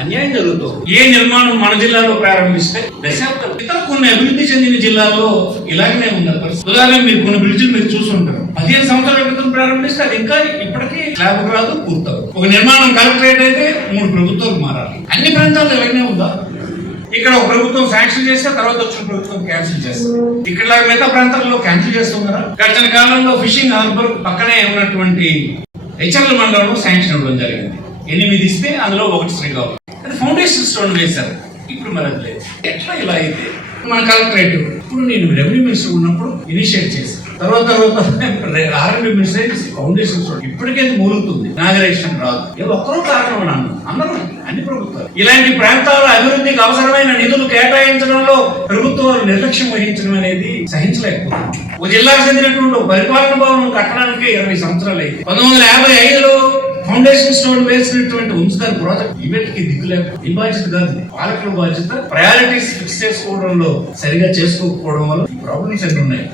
అన్యాయం జరుగుతుంది ఏ నిర్మాణం మన జిల్లాలో ప్రారంభిస్తే దశాబ్దం ఇతర కొన్ని అభివృద్ధి చెందిన జిల్లాల్లో ఇలాగనే ఉన్నారు పరిస్థితి. ఉదాహరణ మీరు కొన్ని బ్రిడ్జిలు మీరు చూసుంటారు. పదిహేను సంవత్సరాల క్రితం ప్రారంభిస్తే అది ఇంకా ఇప్పటికీ స్లాబ్ రాదు పూర్తవు. ఒక నిర్మాణం కలెక్టరేట్ అయితే మూడు ప్రభుత్వాలు మారాలి. అన్ని ప్రాంతాల్లో ఇలాగనే ఉందా? ఇక్కడ ఒక ప్రభుత్వం శాంక్షన్ చేస్తే తర్వాత వచ్చిన ప్రభుత్వం క్యాన్సిల్ చేస్తారు ఇక్కడ మిగతా ప్రాంతాల్లో క్యాన్సిల్ చేస్తున్నారా? గడిచిన కాలంలో ఫిషింగ్ హార్బర్ పక్కనే ఉన్నటువంటి హెచ్ఎల్ మండలంలో శాంక్షన్ ఇవ్వడం జరిగింది. ఎనిమిది ఇస్తే అందులో ఒకటి శ్రీకాకుళం. ఫౌండేషన్ స్టోన్ వేశారు. ఇప్పుడు మనకు లేదు. ఎట్లా ఇలా అయితే? మన కలెక్టరేట్ ఇప్పుడు నేను రెవెన్యూ మినిస్టర్ ఉన్నప్పుడు ఇనిషియేట్ చేశాను. తర్వాత తర్వాత ఆర్మీ మినిస్టర్ ఫౌండేషన్ స్టోన్ ఇప్పటికే అది మూలుగుతుంది. నాగరేషన్ రాదు. ఇది ఒక్కరూ కారణం అన్నాను అందరూ అన్ని ప్రభుత్వాలు. ఇలాంటి ప్రాంతాల అభివృద్ధికి అవసరమైన నిధులు కేటాయించడంలో ప్రభుత్వాలు నిర్లక్ష్యం వహించడం అనేది సహించలేకపోతుంది ఒక జిల్లాకు చెందినటువంటి పరిపాలన భవనం కట్టడానికి ఇరవై సంవత్సరాలు అయింది. పంతొమ్మిది వందల యాభై ఐదు ఫౌండేషన్ స్టోన్ వేసినటువంటి ఉంచుతారు ప్రాజెక్ట్ ఈవెంట్కి దిక్కు ఈ బాధ్యత కాదు పాలకుల బాధ్యత. ప్రయారిటీస్ ఫిక్స్ చేసుకోవడంలో సరిగా చేసుకోకపోవడం వల్ల ఈ ప్రాబ్లమ్స్ ఎన్ని ఉన్నాయి